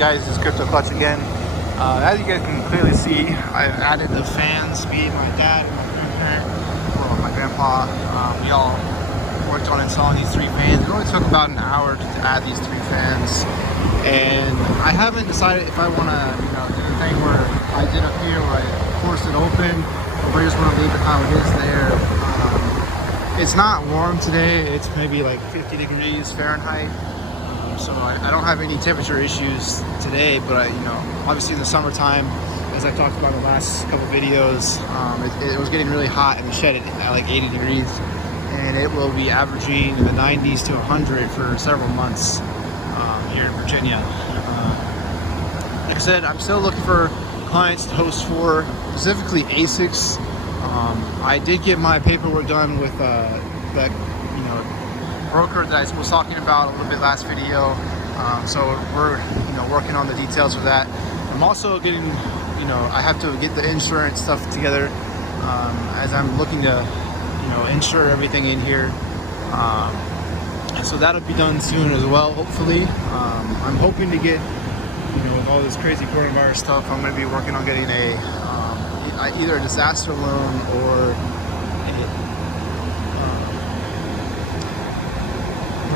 guys, it's Crypto Clutch again. As you guys can clearly see, I've added the fans. Me, my dad, and my grandparent, well, my grandpa, we all worked on installing these 3 fans. It only took about an hour to add these 3 fans, and I haven't decided if I want to, do the thing where I did up here, where I forced it open, or I just want to leave it how it is there. It's not warm today. It's maybe like 50 degrees Fahrenheit. So I don't have any temperature issues today, but obviously in the summertime, as I talked about in the last couple videos, it was getting really hot in the shed at like 80 degrees, and it will be averaging in the 90s to 100 for several months here in Virginia. Like I said, I'm still looking for clients to host for, specifically ASICs. I did get my paperwork done with that broker that I was talking about a little bit last video, so we're working on the details for that. I'm also getting, I have to get the insurance stuff together as I'm looking to insure everything in here, and so that'll be done soon as well, hopefully. I'm hoping to get, with all this crazy coronavirus stuff, I'm going to be working on getting either a disaster loan or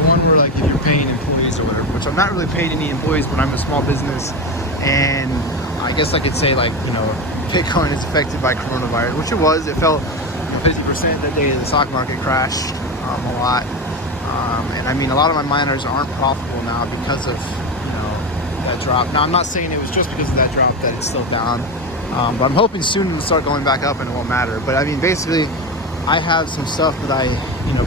one where, like, if you're paying employees or whatever, which I'm not really paying any employees, but I'm a small business, and I guess I could say, like, Bitcoin is affected by coronavirus, which it was. It fell 50% that day the stock market crashed a lot, and I mean, a lot of my miners aren't profitable now because of that drop. Now, I'm not saying it was just because of that drop that it's still down, but I'm hoping soon it'll start going back up and it won't matter. But I mean, basically, I have some stuff that I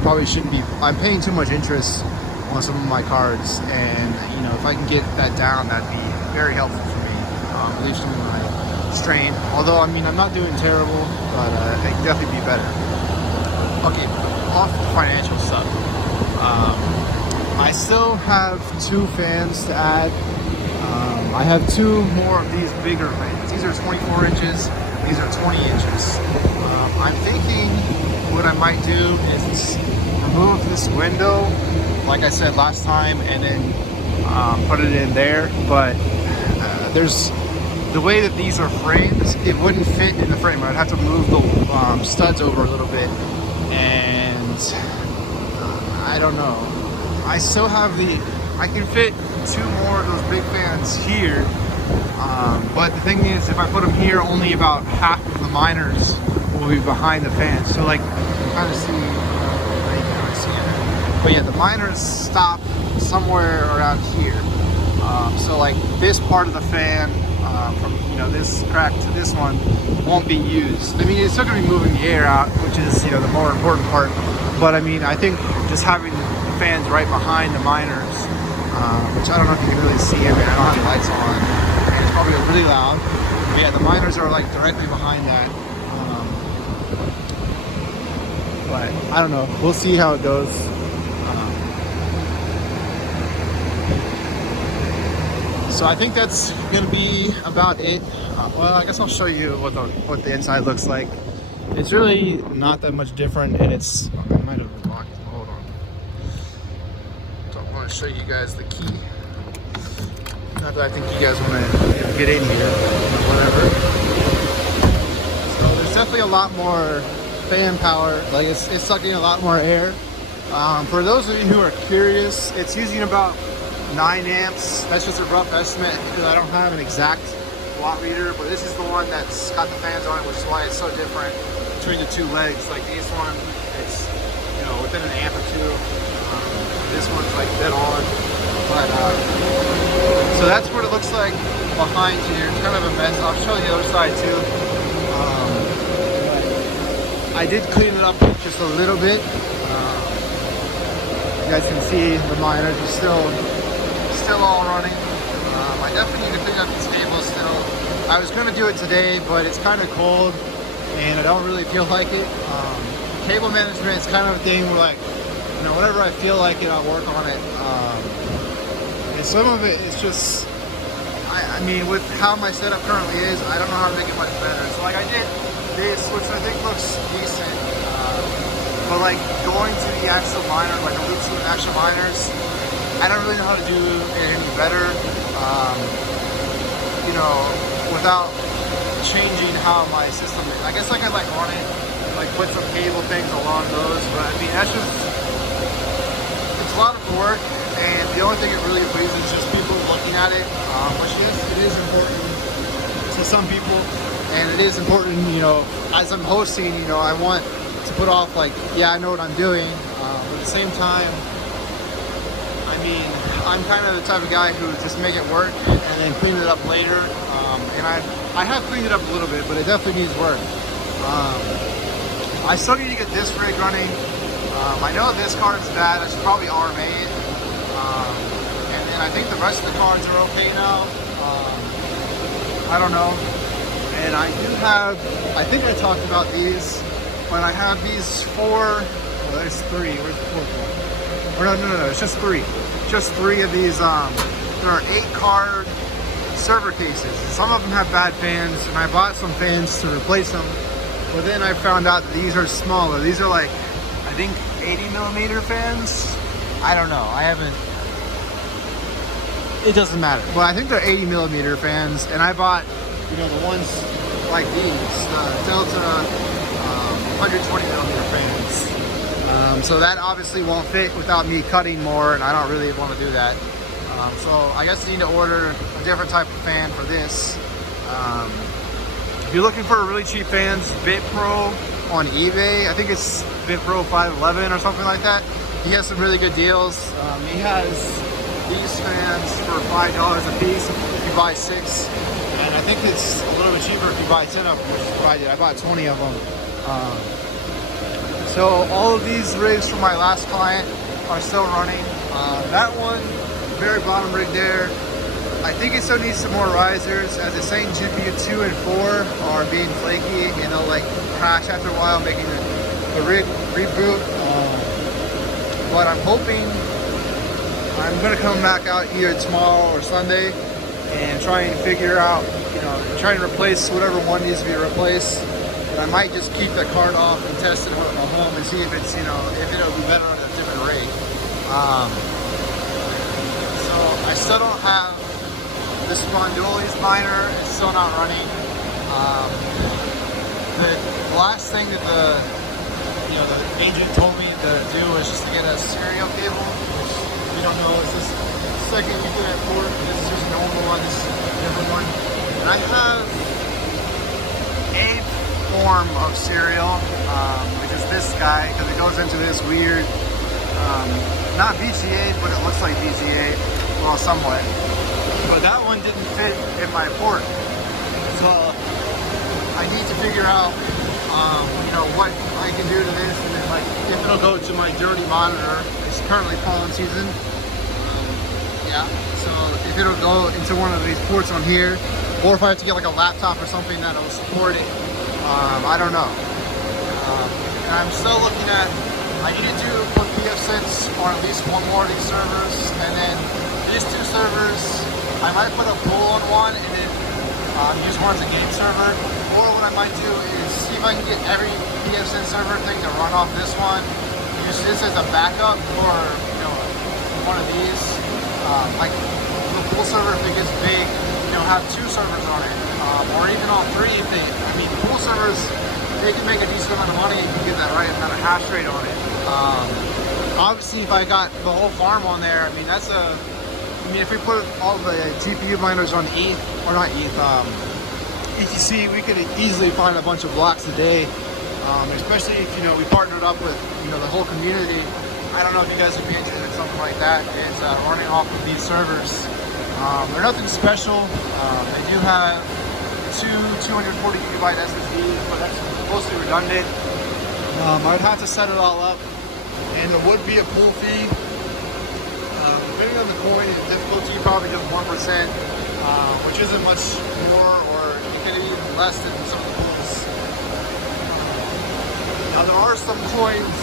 probably shouldn't be. I'm paying too much interest on some of my cards, and if I can get that down, that'd be very helpful for me, relieve some of my strain. Although, I mean, I'm not doing terrible, but it can definitely be better. Okay, off the financial stuff. I still have 2 fans to add. I have 2 more of these bigger fans. These are 24 inches. These are 20 inches. I'm thinking what I might do is remove this window, like I said last time, and then put it in there. But there's the way that these are framed, it wouldn't fit in the frame. I'd have to move the studs over a little bit, and I don't know. I still have I can fit 2 more of those big fans here, but the thing is, if I put them here, only about half of the miners will be behind the fan. So, like, you kind of see, right now I see it. But yeah, the miners stop somewhere around here. So, like, this part of the fan, from this crack to this one, won't be used. I mean, it's still going to be moving the air out, which is the more important part. But I mean, I think just having the fans right behind the miners, which I don't know if you can really see. I mean, I don't have the lights on, and it's probably really loud. But yeah, the miners are like directly behind that. But I don't know. We'll see how it goes. So I think that's gonna be about it. Well, I guess I'll show you what the inside looks like. It's really not that much different, and it's. I might have locked. Hold on. Don't want to show you guys the key. Not that I think you guys want to get in here, whatever. So there's definitely a lot more fan power. Like, it's sucking a lot more air. For those of you who are curious, it's using about 9 amps. That's just a rough estimate because I don't have an exact watt meter, but this is the one that's got the fans on it, which is why it's so different between the 2 legs. Like, this one, it's within an amp or 2. This one's like dead on. But so that's what it looks like behind here. It's kind of a mess. I'll show you the other side too. I did clean it up just a little bit. You guys can see the miners are still all running. I definitely need to clean up these cables still. I was going to do it today, but it's kind of cold and I don't really feel like it. Cable management is kind of a thing where, like, whenever I feel like it, I'll work on it. And some of it is just, I mean, with how my setup currently is, I don't know how to make it much better. So, like, I did this, which I think looks decent. But, like, going to the actual miner, like a loop to the actual miners, I don't really know how to do it any better. know, without changing how my system is. I guess I could like run it, like put some cable things along those, but I mean that's just, it's a lot of work, and the only thing it really pleases is just people looking at it, which it is important to some people, and it is important, you know, as I'm hosting, you know, I want to put off like, yeah, I know what I'm doing, but at the same time, I mean, I'm kind of the type of guy who just make it work and then clean it up later, and I have cleaned it up a little bit, but it definitely needs work. I still need to get this rig running. I know this card's bad, I should probably RMA it, and then I think the rest of the cards are okay now. I don't know. And I do have, I think I talked about these, but I have these four, well there's three, where's the fourth one? Or no, it's just three. Just three of these, there are 8 card server cases. Some of them have bad fans, and I bought some fans to replace them, but then I found out that these are smaller. These are like, I think 80mm fans? I don't know, I haven't, it doesn't matter. But I think they're 80mm fans, and I bought, you know, the ones like these, the Delta 120mm fans. So that obviously won't fit without me cutting more, and I don't really want to do that. So I guess I need to order a different type of fan for this. If you're looking for really cheap fans, BitPro on eBay, I think it's BitPro 511 or something like that. He has some really good deals. He has these fans for $5 a piece if you buy 6. And I think it's a little bit cheaper if you buy 10 of them, which is what I did. I bought 20 of them. So all of these rigs from my last client are still running. That one, very bottom rig there, I think it still needs some more risers, as it's saying GPU 2 and 4 are being flaky and they'll like crash after a while, making the rig reboot. But I'm hoping, I'm gonna come back out either tomorrow or Sunday and try and figure out, you know, try and replace whatever one needs to be replaced. And I might just keep the card off and test it at home and see if it's, you know, if it'll be better on a different rig. So I still don't have this Mondolis miner. It's still not running. The last thing that the agent told me to do was just to get a serial cable, which we don't know is this second Ethernet port. This is just a normal one. This is a different one. And I have a form of serial, which is this guy, because it goes into this weird, not VGA, but it looks like VGA, well, somewhat. But that one didn't fit in my port, so I need to figure out, you know, what I can do to this, and then like if it'll go to my dirty monitor. It's currently pollen season. Yeah, so if it'll go into one of these ports on here, or if I have to get like a laptop or something that'll support it. I don't know. And I'm still looking at, I need to put pfSense on at least one more of these servers, and then these 2 servers, I might put a pool on one and then use one as a game server. Or what I might do is see if I can get every pfSense server thing to run off this one, use this as a backup, or, you know, one of these. Like the pool server, if it gets big, you know, have 2 servers on it, or even all 3 if they, I mean, pool servers, they can make a decent amount of money if you get that right amount of hash rate on it. Obviously, if I got the whole farm on there, I mean, that's a, I mean, if we put all the GPU miners on ETH, or not ETH, ETC, we could easily find a bunch of blocks a day, especially if, you know, we partnered up with, you know, the whole community. I don't know if you guys would be interested in something like that. It's running off of these servers. They're nothing special. They do have 2 240 gigabyte SSDs, but that's mostly redundant. I'd have to set it all up, and there would be a pool fee. Depending on the coin and difficulty, probably just 1%, which isn't much more, or it could be even less than some of the pools. Now there are some coins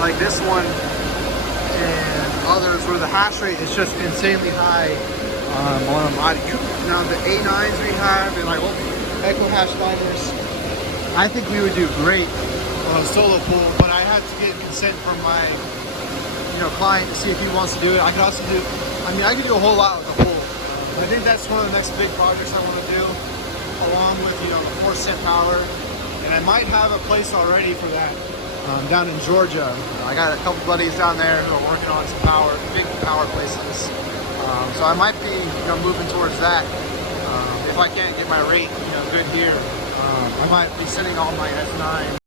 like this one and others where the hash rate is just insanely high on them. Now the A9s we have and like Echo Hash miners, I think we would do great on a solo pool, but I have to get consent from my, you know, client to see if he wants to do it. I could also do, I mean, I could do a whole lot with the pool. I think that's one of the next big projects I want to do, along with, you know, the 4-cent power. And I might have a place already for that down in Georgia. I got a couple buddies down there who are working on some big power places. So I might be, you know, moving towards that. If I can't get my rate, you know, good here, I might be sending all my S9